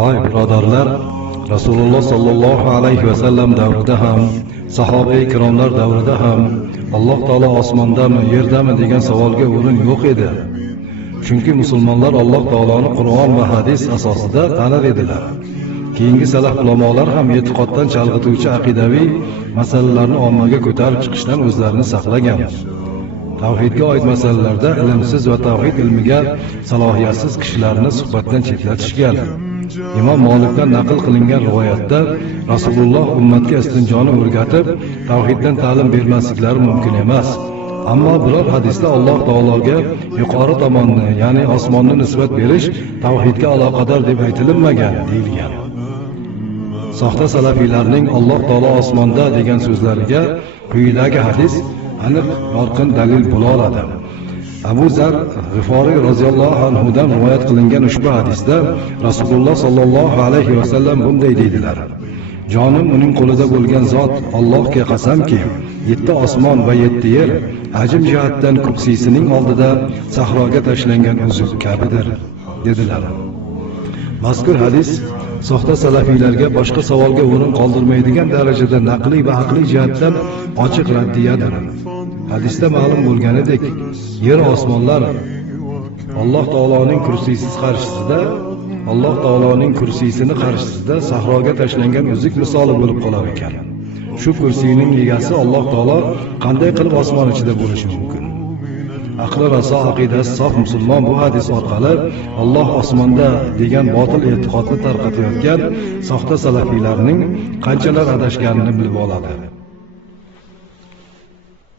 Hay birodarlar, Rasululloh sallallohu alayhi va sallam davrida ham, sahoba-i ikromlar davrida ham Alloh taolo osmondami, yerdami degan savolga o'rin yo'q edi. Chunki musulmonlar Alloh taoloni Qur'on va hadis asosida tanir edilar. Keyingi salaf ulamolar ham e'tiqoddan chalg'ituvchi aqidaviy masalalarni ommaga ko'tarib chiqishdan o'zlarini saqlagan. Tavhidga oid masalalarda ilmsiz va tavhid ilmiga salohiyatsiz kishilarni suhbatdan chetlatishgan. Imom Molikdan naql qilingan rivoyatda Rasululloh ummatga istinjoni o'rgatib, tavhiddan ta'lim bermasliklari mumkin emas. Ammo biror hadisda Alloh taologa yuqori tomonni, ya'ni osmonni nisbat berish tavhidga aloqador deb aytilmagan deyilgan. Soxta salafiylarning Alloh taolo osmonda degan so'zlariga quyidagi hadis aniq yorqin dalil bo'la oladi. Abu Zar G'iforiy roziyallohu anhudan rivoyat qilingan ushbu hadisda Rasululloh sallallohu alayhi va sallam bunday deydilar: Jonim uning qo'lida bo'lgan zot Allohga qasamki, 7 osmon va 7 yer hajm jihatdan kursisining oldida sahroga tashlangan uzuk kabidir dedilar. Mazkur hadis soxta salafiylarga boshqa savolga o'rin qoldirmaydigan darajada naqliy va aqliy jihatdan ochiq raddiyadir. Hadisda ma'lum bo'lganidek, yer osmonlar Alloh taoloning kursisiz qarshisida, Alloh taoloning kursisini qarshisida sahroga tashlangan uzuk misoli bo'lib qolar ekan. Shu kursining egasi Alloh taolo qanday qilib osmon ichida bo'lishi mumkin? Aqli raso aqidasi sof musulmon bu hadis orqali Alloh osmonda degan botil e'tiqodni tarqatayotgan soxta salafiylarning qanchalar adashganini bilib oladi.